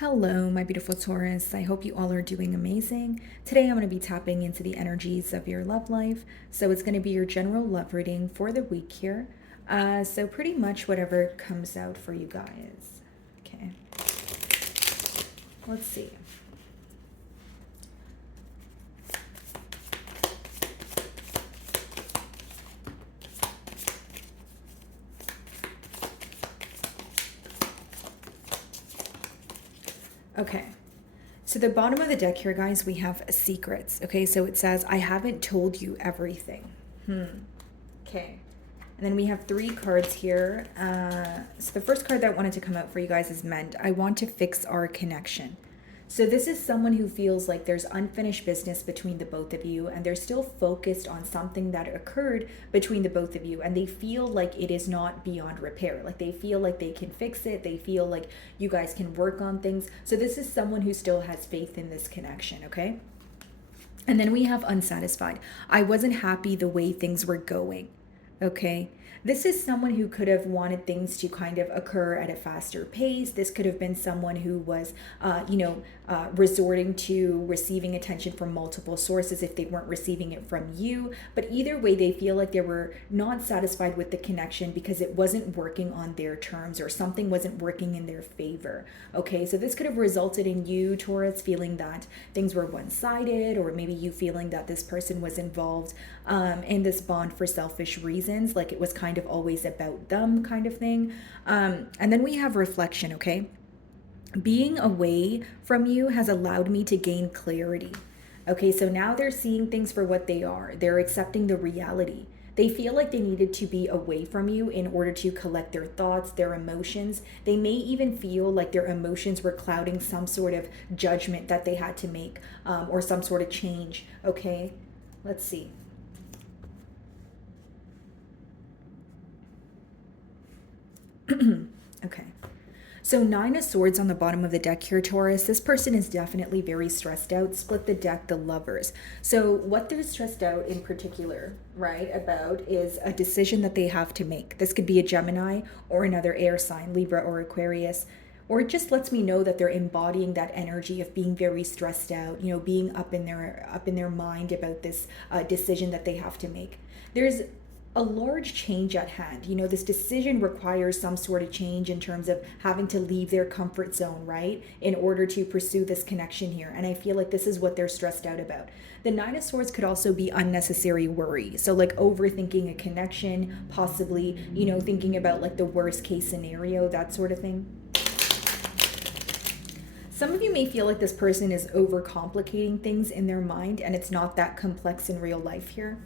Hello, my beautiful Taurus. I hope you all are doing amazing. Today, I'm going to be tapping into the energies of your love life. So, it's going to be your general love reading for the week here. So, pretty much whatever comes out for you guys. Okay, let's see. Okay. So the bottom of the deck here, guys, we have secrets. Okay, so it says, I haven't told you everything. Okay. And then we have three cards here. So the first card that I wanted to come out for you guys is Mend. I want to fix our connection. So this is someone who feels like there's unfinished business between the both of you, and they're still focused on something that occurred between the both of you, and they feel like it is not beyond repair. Like they feel like they can fix it. They feel like you guys can work on things. So this is someone who still has faith in this connection, okay? And then we have unsatisfied. I wasn't happy the way things were going. Okay. This is someone who could have wanted things to kind of occur at a faster pace. This could have been someone who was, resorting to receiving attention from multiple sources if they weren't receiving it from you. But either way, they feel like they were not satisfied with the connection because it wasn't working on their terms or something wasn't working in their favor. Okay. So this could have resulted in you, Taurus, feeling that things were one sided, or maybe you feeling that this person was involved in this bond for selfish reasons, like it was kind of always about them kind of thing. And then we have reflection, okay? Being away from you has allowed me to gain clarity. Okay, so now they're seeing things for what they are. They're accepting the reality. They feel like they needed to be away from you in order to collect their thoughts, their emotions. They may even feel like their emotions were clouding some sort of judgment that they had to make, or some sort of change. Okay, let's see. Okay. So, Nine of Swords on the bottom of the deck here, Taurus. This person is definitely very stressed out. Split the deck, the Lovers. So, what they're stressed out in particular, right, about is a decision that they have to make. This could be a Gemini or another air sign, Libra or Aquarius. Or it just lets me know that they're embodying that energy of being very stressed out, being up in their mind about this decision that they have to make. There's a large change at hand. This decision requires some sort of change in terms of having to leave their comfort zone, right, in order to pursue this connection here. And I feel like this is what they're stressed out about. The Nine of Swords could also be unnecessary worry. So, like overthinking a connection, possibly, thinking about like the worst case scenario, that sort of thing. Some of you may feel like this person is overcomplicating things in their mind and it's not that complex in real life here.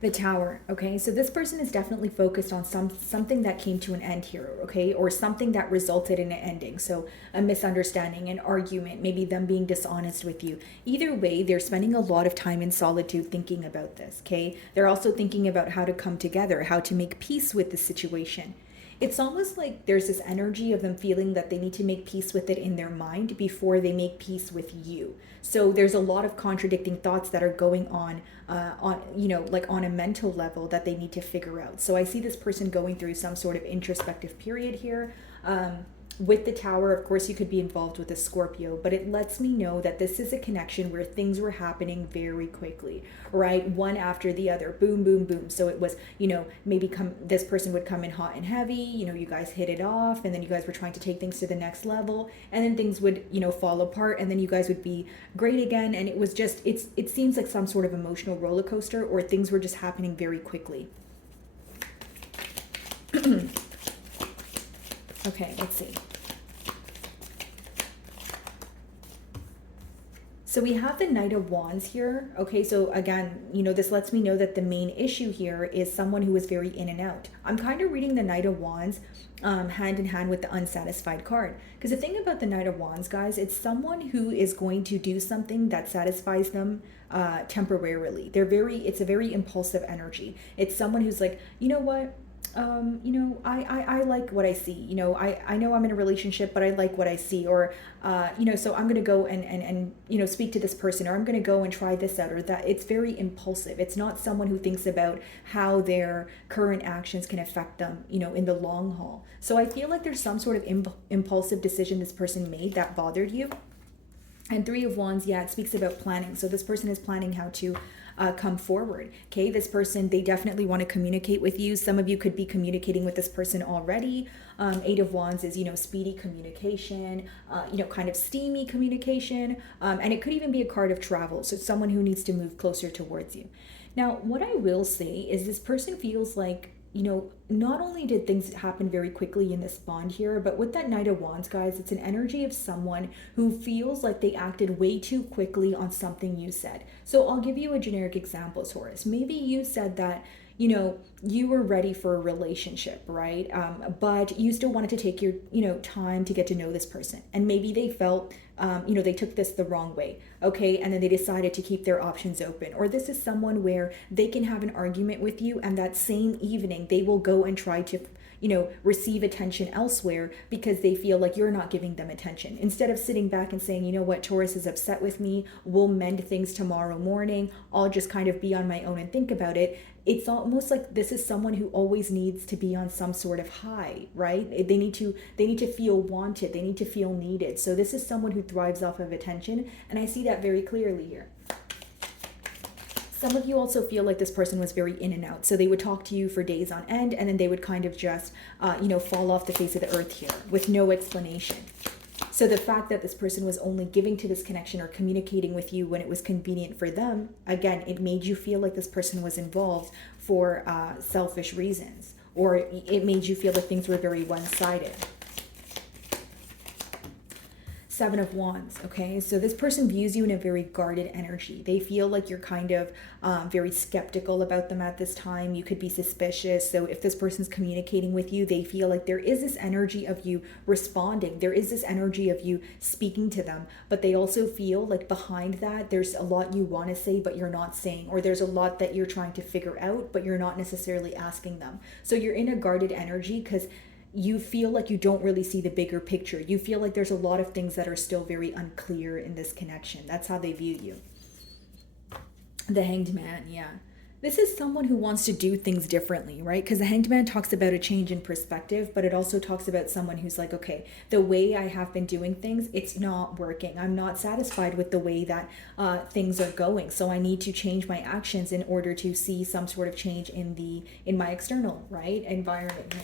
The Tower. Okay, so this person is definitely focused on something that came to an end here. Okay, or something that resulted in an ending. So a misunderstanding, an argument, maybe them being dishonest with you. Either way, they're spending a lot of time in solitude thinking about this. Okay, they're also thinking about how to come together, how to make peace with the situation. It's almost like there's this energy of them feeling that they need to make peace with it in their mind before they make peace with you. So there's a lot of contradicting thoughts that are going on like on a mental level that they need to figure out. So I see this person going through some sort of introspective period here. With the Tower, of course, you could be involved with a Scorpio, but it lets me know that this is a connection where things were happening very quickly, right? One after the other, boom, boom, boom. So it was, maybe this person would come in hot and heavy, you guys hit it off, and then you guys were trying to take things to the next level, and then things would, fall apart, and then you guys would be great again. And it was just, it seems like some sort of emotional roller coaster, or things were just happening very quickly. Okay, let's see. So we have the Knight of Wands here. Okay, so again, this lets me know that the main issue here is someone who is very in and out. I'm kind of reading the Knight of Wands hand in hand with the unsatisfied card. Because the thing about the Knight of Wands, guys, it's someone who is going to do something that satisfies them temporarily. It's a very impulsive energy. It's someone who's like, you know what? I like what I see. I know I'm in a relationship, but I like what I see. Or, so I'm going to go and speak to this person, or I'm going to go and try this out or that. It's very impulsive. It's not someone who thinks about how their current actions can affect them, in the long haul. So I feel like there's some sort of impulsive decision this person made that bothered you. And Three of Wands, yeah, it speaks about planning. So this person is planning how to come forward. Okay, this person, they definitely want to communicate with you. Some of you could be communicating with this person already. Eight of Wands is, speedy communication, kind of steamy communication. And it could even be a card of travel. So it's someone who needs to move closer towards you. Now, what I will say is this person feels like, not only did things happen very quickly in this bond here, but with that Knight of Wands, guys, it's an energy of someone who feels like they acted way too quickly on something you said. So I'll give you a generic example, Taurus. Maybe you said that, you were ready for a relationship, right? But you still wanted to take your, time to get to know this person. And maybe they felt, they took this the wrong way, okay? And then they decided to keep their options open. Or this is someone where they can have an argument with you, and that same evening they will go and try to, receive attention elsewhere because they feel like you're not giving them attention. Instead of sitting back and saying, you know what, Taurus is upset with me, we'll mend things tomorrow morning, I'll just kind of be on my own and think about it. It's almost like this is someone who always needs to be on some sort of high, right? They need to feel wanted, they need to feel needed. So this is someone who thrives off of attention, and I see that very clearly here. Some of you also feel like this person was very in and out. So they would talk to you for days on end, and then they would kind of just, fall off the face of the earth here with no explanation. So the fact that this person was only giving to this connection or communicating with you when it was convenient for them, again, it made you feel like this person was involved for selfish reasons, or it made you feel like things were very one-sided. Seven of Wands, okay? So this person views you in a very guarded energy. They feel like you're kind of very skeptical about them at this time. You could be suspicious. So if this person's communicating with you, they feel like there is this energy of you responding. There is this energy of you speaking to them. But they also feel like behind that, there's a lot you want to say, but you're not saying. Or there's a lot that you're trying to figure out, but you're not necessarily asking them. So you're in a guarded energy because you feel like you don't really see the bigger picture. You feel like there's a lot of things that are still very unclear in this connection. That's how they view you. The Hanged Man, yeah. This is someone who wants to do things differently, right? Because the Hanged Man talks about a change in perspective, but it also talks about someone who's like, okay, the way I have been doing things, it's not working. I'm not satisfied with the way that things are going. So I need to change my actions in order to see some sort of change in my external, right, environment.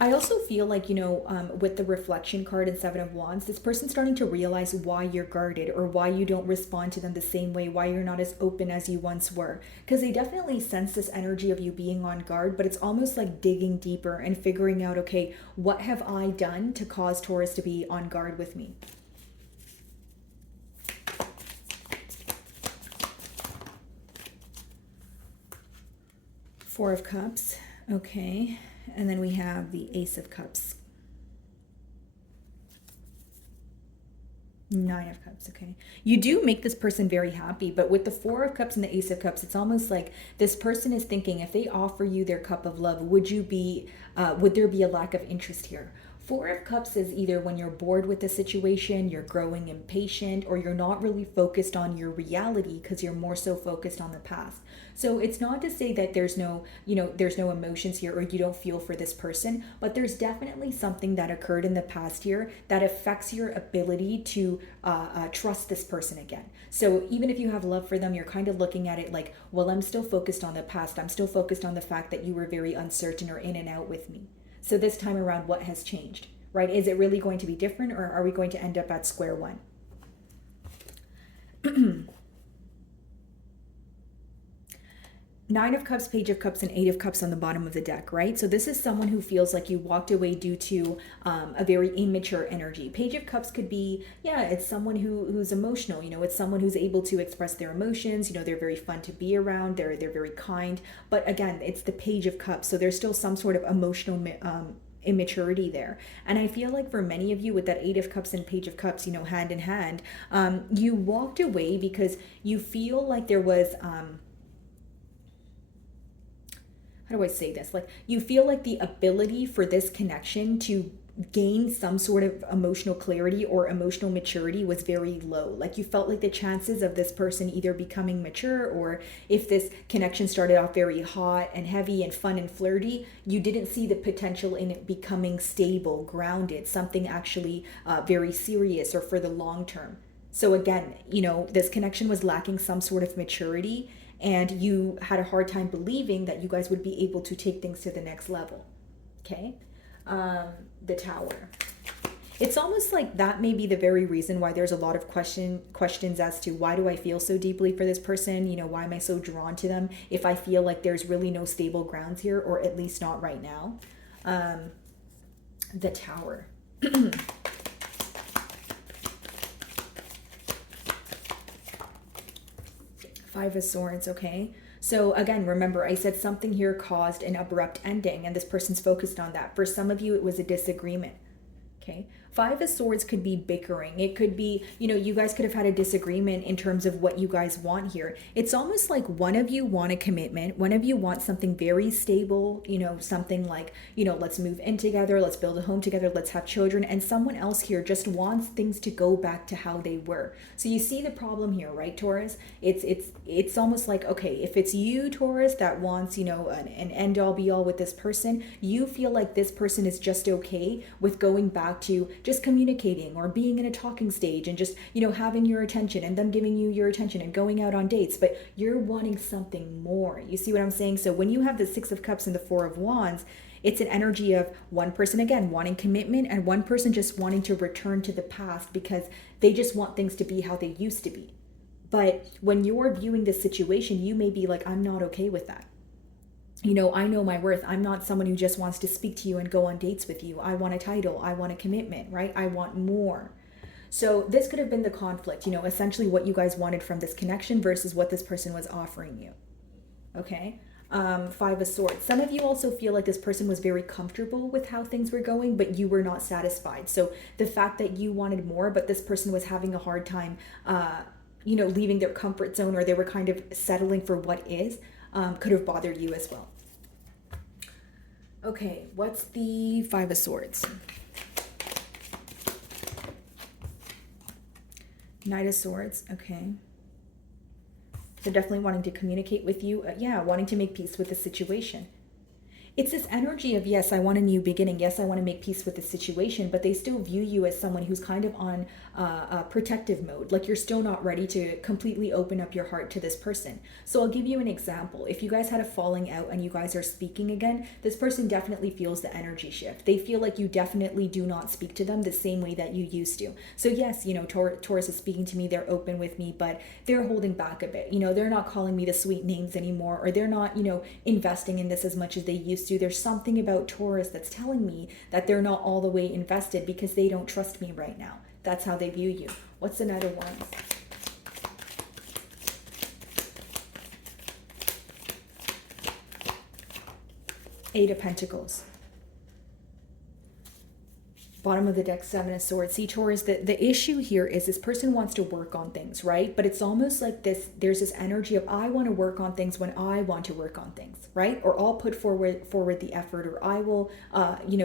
I also feel like, with the reflection card and Seven of Wands, this person's starting to realize why you're guarded or why you don't respond to them the same way, why you're not as open as you once were. Because they definitely sense this energy of you being on guard, but it's almost like digging deeper and figuring out, okay, what have I done to cause Taurus to be on guard with me? Four of Cups, okay. And then we have the Ace of Cups. Nine of Cups, okay. You do make this person very happy, but with the Four of Cups and the Ace of Cups, it's almost like this person is thinking, if they offer you their cup of love, would there be a lack of interest here? Four of Cups is either when you're bored with the situation, you're growing impatient, or you're not really focused on your reality because you're more so focused on the past. So it's not to say that there's no emotions here or you don't feel for this person, but there's definitely something that occurred in the past year that affects your ability to trust this person again. So even if you have love for them, you're kind of looking at it like, well, I'm still focused on the past. I'm still focused on the fact that you were very uncertain or in and out with me. So this time around, what has changed, right? Is it really going to be different, or are we going to end up at square one? Nine of Cups, Page of Cups, and Eight of Cups on the bottom of the deck, right? So this is someone who feels like you walked away due to a very immature energy. Page of Cups could be, it's someone who's emotional. It's someone who's able to express their emotions. They're very fun to be around. They're very kind. But again, it's the Page of Cups, so there's still some sort of emotional immaturity there. And I feel like for many of you with that Eight of Cups and Page of Cups, hand in hand, you walked away because you feel like there was how do I say this? Like, you feel like the ability for this connection to gain some sort of emotional clarity or emotional maturity was very low. Like, you felt like the chances of this person either becoming mature, or if this connection started off very hot and heavy and fun and flirty, you didn't see the potential in it becoming stable, grounded, something actually very serious or for the long term. So again, this connection was lacking some sort of maturity, and you had a hard time believing that you guys would be able to take things to the next level. Okay. The Tower. It's almost like that may be the very reason why there's a lot of questions as to, why do I feel so deeply for this person? Why am I so drawn to them if I feel like there's really no stable grounds here, or at least not right now? The Tower. Five of Swords, okay? So again, remember, I said something here caused an abrupt ending, and this person's focused on that. For some of you, it was a disagreement, okay? Five of Swords could be bickering. It could be, you guys could have had a disagreement in terms of what you guys want here. It's almost like one of you want a commitment. One of you wants something very stable, something like, let's move in together, let's build a home together, let's have children. And someone else here just wants things to go back to how they were. So you see the problem here, right, Taurus? It's almost like, okay, if it's you, Taurus, that wants, an end all be all with this person, you feel like this person is just okay with going back to just communicating or being in a talking stage and just, having your attention and them giving you your attention and going out on dates, but you're wanting something more. You see what I'm saying? So when you have the Six of Cups and the Four of Wands, it's an energy of one person, again, wanting commitment, and one person just wanting to return to the past because they just want things to be how they used to be. But when you're viewing this situation, you may be like, I'm not okay with that. I know my worth. I'm not someone who just wants to speak to you and go on dates with you. I want a title. I want a commitment, right? I want more. So this could have been the conflict, essentially what you guys wanted from this connection versus what this person was offering you. Okay. Five of Swords. Some of you also feel like this person was very comfortable with how things were going, but you were not satisfied. So the fact that you wanted more, but this person was having a hard time, leaving their comfort zone, or they were kind of settling for what is, could have bothered you as well. Okay, what's the Five of Swords? Knight of Swords, okay. They're definitely wanting to communicate with you. Wanting to make peace with the situation. It's this energy of, yes, I want a new beginning. Yes, I want to make peace with the situation, but they still view you as someone who's kind of on a protective mode. Like, you're still not ready to completely open up your heart to this person. So I'll give you an example. If you guys had a falling out and you guys are speaking again, this person definitely feels the energy shift. They feel like you definitely do not speak to them the same way that you used to. So yes, Taurus is speaking to me, they're open with me, but they're holding back a bit. They're not calling me the sweet names anymore, or they're not, investing in this as much as they used to. There's something about Taurus that's telling me that they're not all the way invested because they don't trust me right now. That's how they view you. What's the Knight of Wands? Eight of Pentacles. Bottom of the deck, Seven of Swords. See, Taurus, the issue here is this person wants to work on things, right? But it's almost like there's this energy of, I want to work on things when I want to work on things, right? Or I'll put forward the effort, or I will,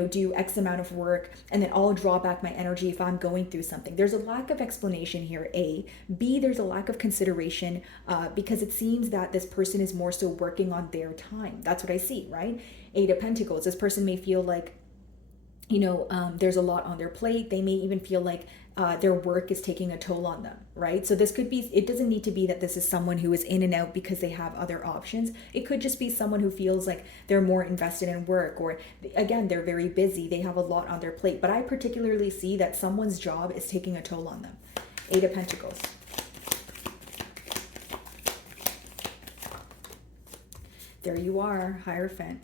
do X amount of work, and then I'll draw back my energy if I'm going through something. There's a lack of explanation here, A. B, there's a lack of consideration because it seems that this person is more so working on their time. That's what I see, right? Eight of Pentacles. This person may feel like, there's a lot on their plate. They may even feel like their work is taking a toll on them, right? So this could be, it doesn't need to be that this is someone who is in and out because they have other options. It could just be someone who feels like they're more invested in work, or again, they're very busy. They have a lot on their plate. But I particularly see that someone's job is taking a toll on them. Eight of Pentacles. There you are, Hierophant.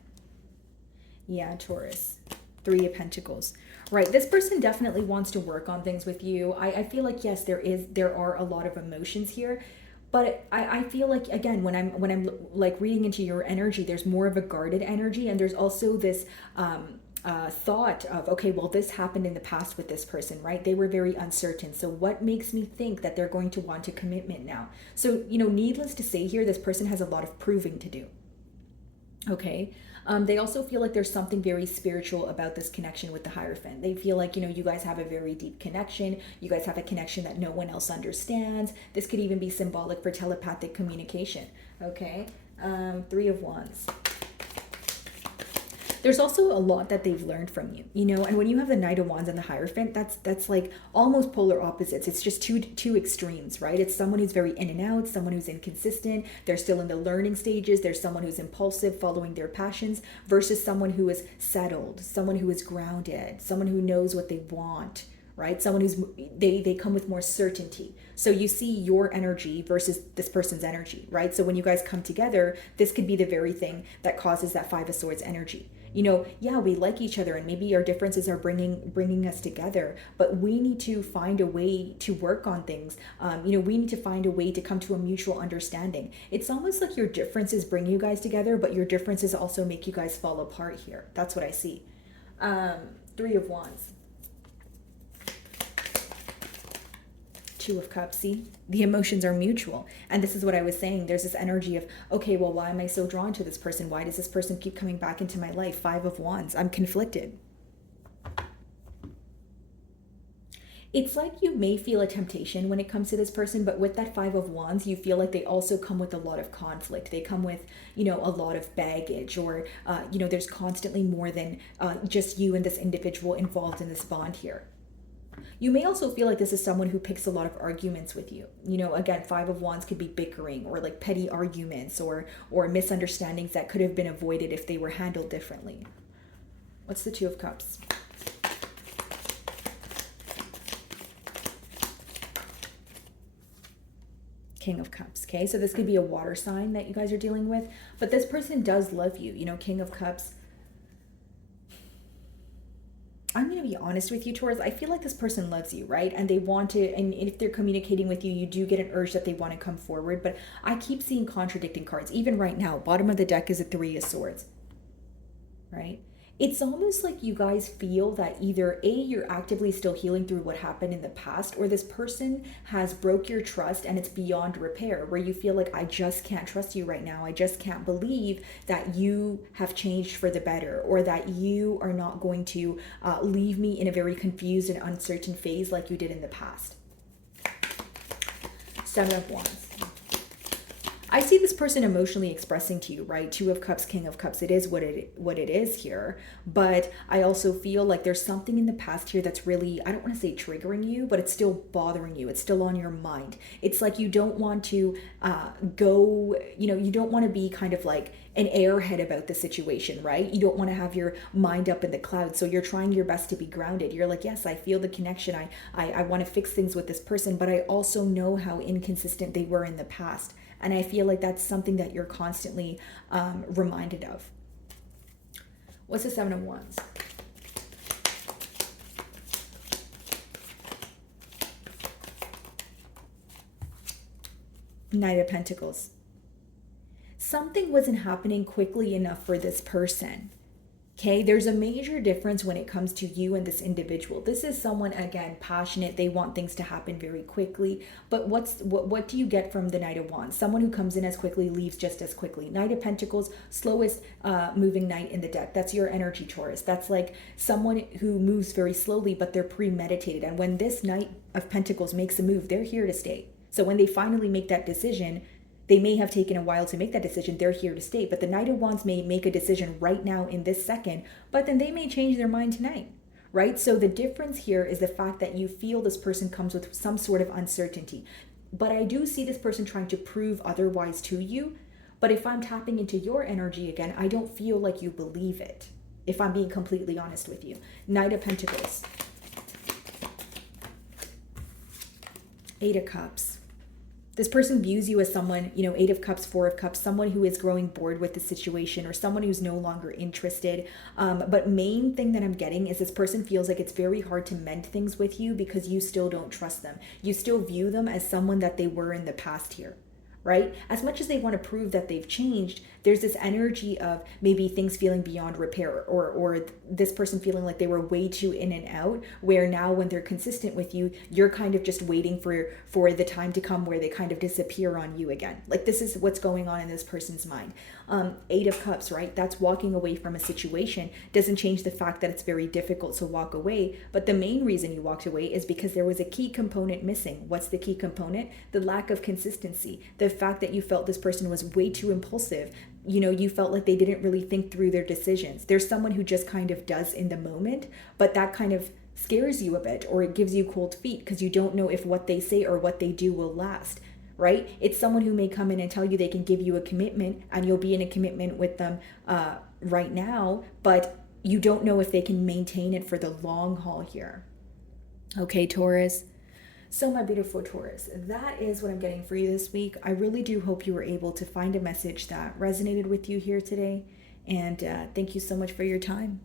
Yeah, Taurus. Three of Pentacles. Right, this person definitely wants to work on things with you. I feel like, yes, there are a lot of emotions here, but I feel like, again, when I'm like reading into your energy, there's more of a guarded energy, and there's also this thought of, okay, well, this happened in the past with this person, right? They were very uncertain. So what makes me think that they're going to want a commitment now? So, needless to say here, this person has a lot of proving to do. Okay. They also feel like there's something very spiritual about this connection with the Hierophant. They feel like, you guys have a very deep connection. You guys have a connection that no one else understands. This could even be symbolic for telepathic communication. Okay. Three of Wands. There's also a lot that they've learned from you, and when you have the Knight of Wands and the Hierophant, that's like almost polar opposites. It's just two extremes, right? It's someone who's very in and out, someone who's inconsistent, they're still in the learning stages. There's someone who's impulsive, following their passions, versus someone who is settled, someone who is grounded, someone who knows what they want, right? Someone who's they come with more certainty. So you see your energy versus this person's energy, right? So when you guys come together, this could be the very thing that causes that Five of Swords energy. Yeah, we like each other and maybe our differences are bringing us together, but we need to find a way to work on things. We need to find a way to come to a mutual understanding. It's almost like your differences bring you guys together, but your differences also make you guys fall apart here. That's what I see. Three of Wands. Two of Cups. See, the emotions are mutual, and this is what I was saying. There's this energy of, okay, well, why am I so drawn to this person? Why does this person keep coming back into my life? Five of Wands. I'm conflicted. It's like you may feel a temptation when it comes to this person, but with that Five of Wands, you feel like they also come with a lot of conflict. They come with, a lot of baggage, or, there's constantly more than just you and this individual involved in this bond here. You may also feel like this is someone who picks a lot of arguments with you. Again, Five of Wands could be bickering or like petty arguments or misunderstandings that could have been avoided if they were handled differently. What's the Two of Cups? King of Cups. Okay, so this could be a water sign that you guys are dealing with, but this person does love you. King of Cups. I'm going to be honest with you, Taurus. I feel like this person loves you, right? And they want to, and if they're communicating with you, you do get an urge that they want to come forward. But I keep seeing contradicting cards. Even right now, bottom of the deck is a Three of Swords, right? It's almost like you guys feel that either A, you're actively still healing through what happened in the past, or this person has broke your trust and it's beyond repair, where you feel like, I just can't trust you right now. I just can't believe that you have changed for the better, or that you are not going to leave me in a very confused and uncertain phase like you did in the past. Seven of Wands. I see this person emotionally expressing to you, right? Two of Cups, King of Cups. It is what it is here. But I also feel like there's something in the past here that's really, I don't want to say triggering you, but it's still bothering you. It's still on your mind. It's like you don't want to you don't want to be kind of like an airhead about the situation, right? You don't want to have your mind up in the clouds. So you're trying your best to be grounded. You're like, yes, I feel the connection. I want to fix things with this person, but I also know how inconsistent they were in the past. And I feel like that's something that you're constantly reminded of. What's the Seven of Wands? Knight of Pentacles. Something wasn't happening quickly enough for this person. Okay, there's a major difference when it comes to you and this individual. This is someone, again, passionate. They want things to happen very quickly. But what do you get from the Knight of Wands? Someone who comes in as quickly, leaves just as quickly. Knight of Pentacles, slowest moving knight in the deck. That's your energy, Taurus. That's like someone who moves very slowly, but they're premeditated. And when this Knight of Pentacles makes a move, they're here to stay. So when they finally make that decision, they may have taken a while to make that decision. They're here to stay. But the Knight of Wands may make a decision right now in this second, but then they may change their mind tonight, right? So the difference here is the fact that you feel this person comes with some sort of uncertainty. But I do see this person trying to prove otherwise to you. But if I'm tapping into your energy again, I don't feel like you believe it, if I'm being completely honest with you. Knight of Pentacles. Eight of Cups. This person views you as someone, Eight of Cups, Four of Cups, someone who is growing bored with the situation, or someone who's no longer interested. But main thing that I'm getting is this person feels like it's very hard to mend things with you because you still don't trust them. You still view them as someone that they were in the past here, right? As much as they want to prove that they've changed, there's this energy of maybe things feeling beyond repair, or this person feeling like they were way too in and out, where now when they're consistent with you, you're kind of just waiting for the time to come where they kind of disappear on you again. Like, this is what's going on in this person's mind. 8 of Cups, right? That's walking away from a situation. Doesn't change the fact that it's very difficult to walk away, but the main reason you walked away is because there was a key component missing. What's the key component? The lack of consistency. The fact that you felt this person was way too impulsive. You know, you felt like they didn't really think through their decisions. There's someone who just kind of does in the moment, but that kind of scares you a bit, or it gives you cold feet because you don't know if what they say or what they do will last, right? It's someone who may come in and tell you they can give you a commitment, and you'll be in a commitment with them right now, but you don't know if they can maintain it for the long haul here. Okay, Taurus. So my beautiful Taurus, that is what I'm getting for you this week. I really do hope you were able to find a message that resonated with you here today. And thank you so much for your time.